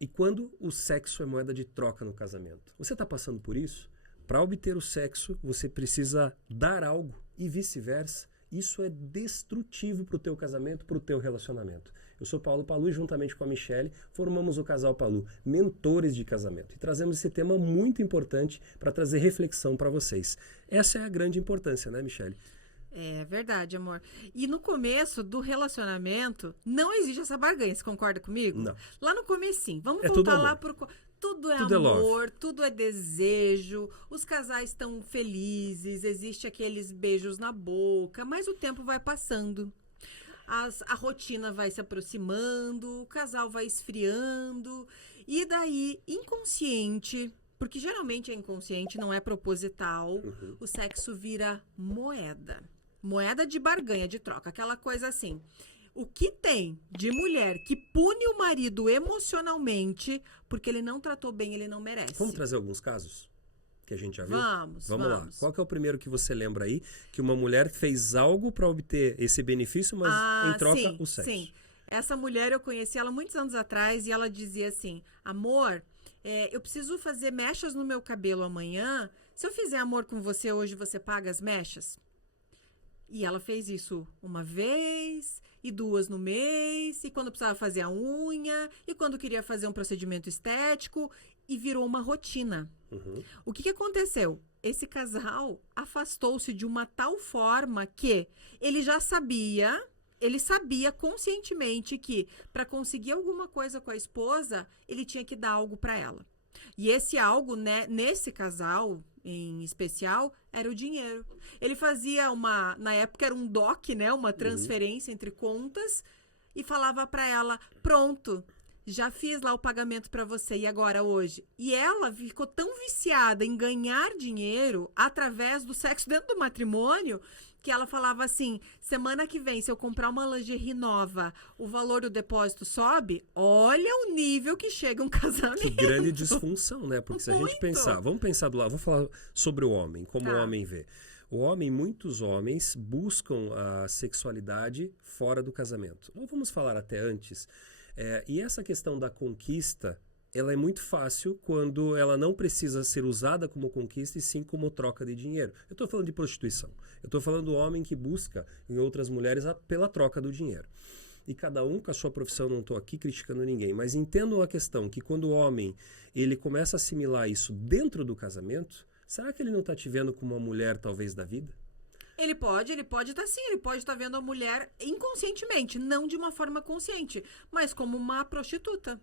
E quando o sexo é moeda de troca no casamento? Você está passando por isso? Para obter o sexo, você precisa dar algo e vice-versa. Isso é destrutivo para o teu casamento, para o teu relacionamento. Eu sou Paulo Palu e juntamente com a Michele formamos o Casal Palu, mentores de casamento. E trazemos esse tema muito importante para trazer reflexão para vocês. Essa é a grande importância, né, Michele? É verdade, amor. E no começo do relacionamento, não existe essa barganha, você concorda comigo? Não. Lá no comecinho, vamos tudo voltar lá amor. pro... Tudo é Tudo é amor, love. tudo é desejo, os casais estão felizes, existe aqueles beijos na boca, mas o tempo vai passando. A rotina vai se aproximando, o casal vai esfriando, e daí, inconsciente, porque geralmente é inconsciente, não é proposital, o sexo vira moeda. Moeda de barganha, de troca, aquela coisa assim. O que tem de mulher que pune o marido emocionalmente porque ele não tratou bem, ele não merece. Vamos trazer alguns casos que a gente já viu? Vamos lá. Qual que é o primeiro que você lembra aí que uma mulher fez algo para obter esse benefício, mas em troca sim, o sexo? Sim. Essa mulher eu conheci ela muitos anos atrás e ela dizia assim, amor, eu preciso fazer mechas no meu cabelo amanhã. Se eu fizer amor com você hoje, você paga as mechas? E ela fez isso uma vez, e 2 no mês, e quando precisava fazer a unha, e quando queria fazer um procedimento estético, e virou uma rotina. O que aconteceu? Esse casal afastou-se de uma tal forma que ele já sabia, ele sabia conscientemente que para conseguir alguma coisa com a esposa, ele tinha que dar algo para ela. E esse algo, né, nesse casal em especial, era o dinheiro. Ele fazia na época era um DOC, né, uma transferência entre contas, e falava para ela, pronto, já fiz lá o pagamento para você, e agora hoje? E ela ficou tão viciada em ganhar dinheiro através do sexo dentro do matrimônio, que ela falava assim, semana que vem, se eu comprar uma lingerie nova, o valor do depósito sobe? Olha o nível que chega um casamento. Que grande disfunção, né? Porque se a gente pensar, vamos pensar do lado, vou falar sobre o homem, como o homem vê. O homem, muitos homens buscam a sexualidade fora do casamento. Ou vamos falar até antes. E essa questão da conquista, ela é muito fácil quando ela não precisa ser usada como conquista e sim como troca de dinheiro. Eu estou falando de prostituição. Eu estou falando do homem que busca em outras mulheres pela troca do dinheiro. E cada um com a sua profissão, não estou aqui criticando ninguém, mas entendo a questão que quando o homem ele começa a assimilar isso dentro do casamento, será que ele não está te vendo como uma mulher talvez da vida? Ele pode estar sim, ele pode estar vendo a mulher inconscientemente, não de uma forma consciente, mas como uma prostituta,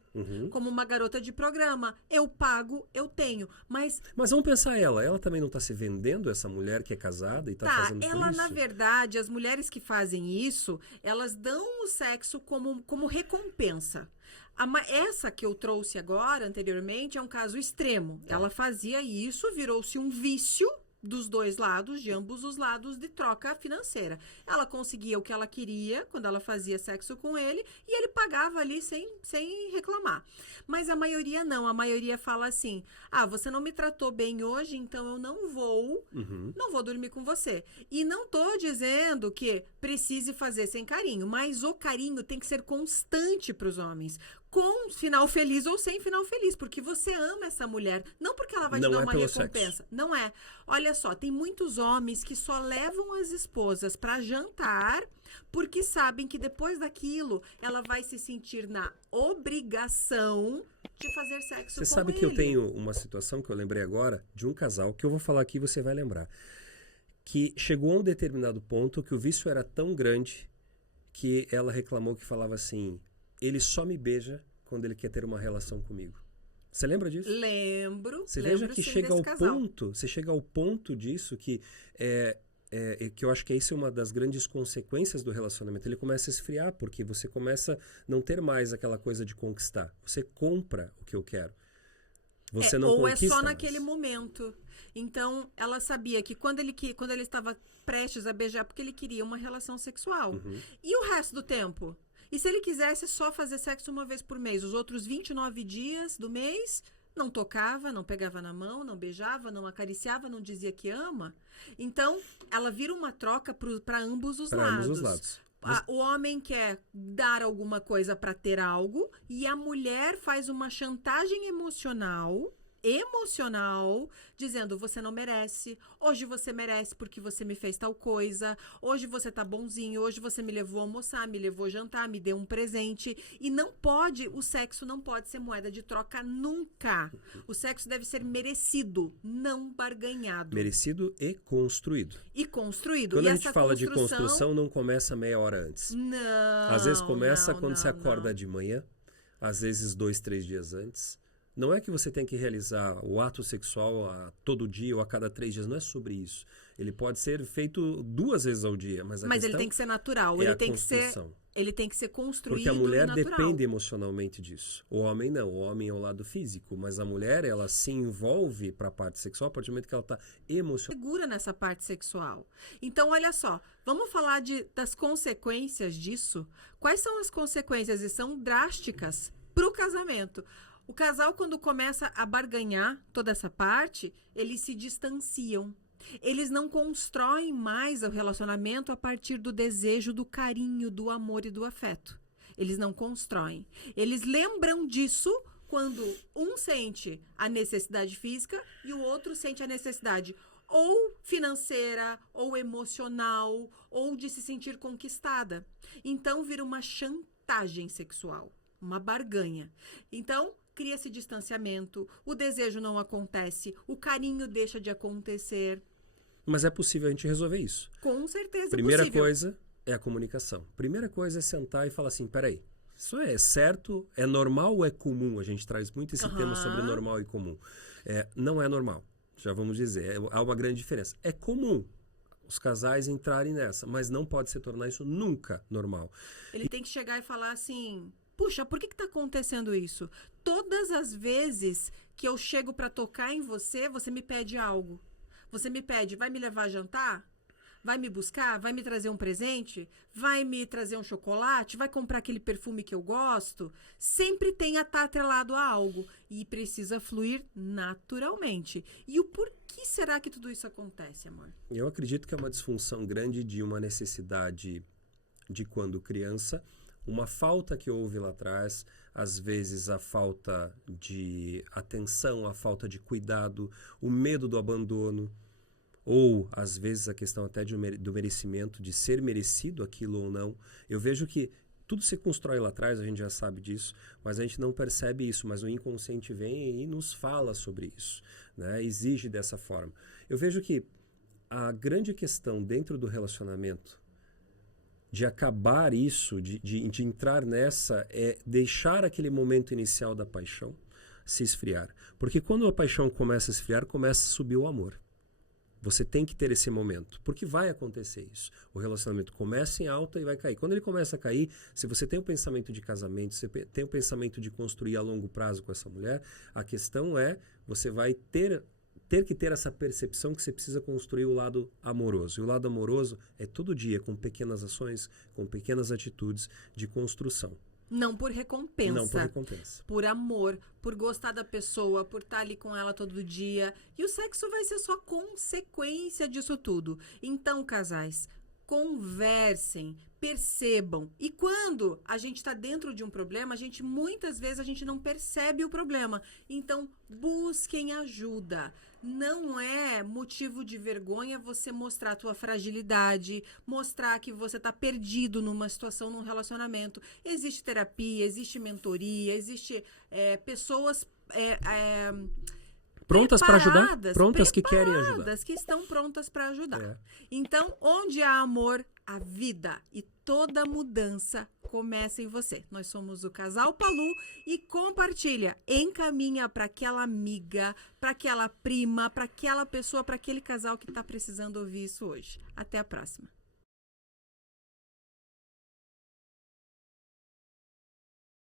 como uma garota de programa. Eu pago, eu tenho, mas vamos pensar ela também não está se vendendo, essa mulher que é casada e está fazendo tudo isso? Ela, na verdade, as mulheres que fazem isso, elas dão o sexo como recompensa. Essa que eu trouxe agora, anteriormente, é um caso extremo. Ela fazia isso, virou-se um vício dos dois lados, de ambos os lados, de troca financeira. Ela conseguia o que ela queria quando ela fazia sexo com ele e ele pagava ali sem reclamar. Mas a maioria não. A maioria fala assim, você não me tratou bem hoje, então eu não vou dormir com você. E não tô dizendo que precise fazer sem carinho, mas o carinho tem que ser constante para os homens. Com final feliz ou sem final feliz, porque você ama essa mulher, não porque ela vai te dar uma recompensa. Sexo. Não é. Olha só, tem muitos homens que só levam as esposas para jantar porque sabem que depois daquilo ela vai se sentir na obrigação de fazer sexo com ele. Você sabe que eu tenho uma situação que eu lembrei agora de um casal que eu vou falar aqui e você vai lembrar. Que chegou a um determinado ponto que o vício era tão grande que ela reclamou que falava assim, ele só me beija quando ele quer ter uma relação comigo. Você lembra disso? Lembro. Você veja que chega ao ponto, você chega ao ponto disso que que eu acho que isso é uma das grandes consequências do relacionamento. Ele começa a esfriar porque você começa a não ter mais aquela coisa de conquistar. Você compra o que eu quero. Você não conquista é só mais. naquele momento. Então, ela sabia que quando ele estava prestes a beijar, porque ele queria uma relação sexual. E o resto do tempo? E se ele quisesse só fazer sexo uma vez por mês, os outros 29 dias do mês, não tocava, não pegava na mão, não beijava, não acariciava, não dizia que ama. Então, ela vira uma troca para ambos os lados. O homem quer dar alguma coisa para ter algo e a mulher faz uma chantagem emocional, dizendo: você não merece, hoje você merece porque você me fez tal coisa, hoje você tá bonzinho, hoje você me levou a almoçar, me levou a jantar, me deu um presente. E o sexo não pode ser moeda de troca nunca. O sexo deve ser merecido, não barganhado. Merecido e construído. Quando a gente fala de construção, não começa meia hora antes. Não. Às vezes começa quando você acorda de manhã, às vezes 2, 3 dias antes. Não é que você tem que realizar o ato sexual todo dia ou a cada 3 dias, não é sobre isso. Ele pode ser feito 2 vezes ao dia, mas ele tem que ser natural, ele tem que ser construído. Porque a mulher depende emocionalmente disso. O homem não, o homem é o lado físico, mas a mulher, ela se envolve para a parte sexual a partir do momento que ela está emocional. Segura nessa parte sexual. Então, olha só, vamos falar das consequências disso. Quais são as consequências? E são drásticas para o casamento. O casal, quando começa a barganhar toda essa parte, eles se distanciam. Eles não constroem mais o relacionamento a partir do desejo, do carinho, do amor e do afeto. Eles não constroem. Eles lembram disso quando um sente a necessidade física e o outro sente a necessidade ou financeira, ou emocional, ou de se sentir conquistada. Então, vira uma chantagem sexual, uma barganha. Então, cria-se distanciamento, o desejo não acontece, o carinho deixa de acontecer. Mas é possível a gente resolver isso. Com certeza Primeira é possível. coisa é a comunicação. Primeira coisa é sentar e falar assim, peraí, isso é certo, é normal ou é comum? A gente traz muito esse tema sobre normal e comum. Não é normal, já vamos dizer, há uma grande diferença. É comum os casais entrarem nessa, mas não pode se tornar isso nunca normal. Ele tem que chegar e falar assim: puxa, por que está acontecendo isso? Todas as vezes que eu chego para tocar em você, você me pede algo. Você me pede: vai me levar a jantar? Vai me buscar? Vai me trazer um presente? Vai me trazer um chocolate? Vai comprar aquele perfume que eu gosto? Sempre tem a estar atrelado a algo. E precisa fluir naturalmente. E o porquê será que tudo isso acontece, amor? Eu acredito que é uma disfunção grande de uma necessidade de quando criança, uma falta que houve lá atrás, às vezes a falta de atenção, a falta de cuidado, o medo do abandono, ou às vezes a questão até do merecimento, de ser merecido aquilo ou não. Eu vejo que tudo se constrói lá atrás, a gente já sabe disso, mas a gente não percebe isso, mas o inconsciente vem e nos fala sobre isso, né? Exige dessa forma. Eu vejo que a grande questão dentro do relacionamento de acabar isso, de entrar nessa, é deixar aquele momento inicial da paixão se esfriar. Porque quando a paixão começa a esfriar, começa a subir o amor. Você tem que ter esse momento, porque vai acontecer isso. O relacionamento começa em alta e vai cair. Quando ele começa a cair, se você tem um pensamento de casamento, se você tem um pensamento de construir a longo prazo com essa mulher, a questão é, você vai ter que ter essa percepção que você precisa construir o lado amoroso. E o lado amoroso é todo dia, com pequenas ações, com pequenas atitudes de construção. Não por recompensa. Não por recompensa. Por amor, por gostar da pessoa, por estar ali com ela todo dia. E o sexo vai ser só consequência disso tudo. Então, casais, conversem, percebam. E quando a gente está dentro de um problema, muitas vezes a gente não percebe o problema. Então, busquem ajuda. Não é motivo de vergonha você mostrar a tua fragilidade, mostrar que você está perdido numa situação, num relacionamento. Existe terapia, existe mentoria, existe pessoas prontas para ajudar, prontas que querem ajudar. Que estão prontas para ajudar. Então, onde há amor, há vida. E toda mudança começa em você. Nós somos o Casal Palu e compartilha, encaminha para aquela amiga, para aquela prima, para aquela pessoa, para aquele casal que está precisando ouvir isso hoje. Até a próxima.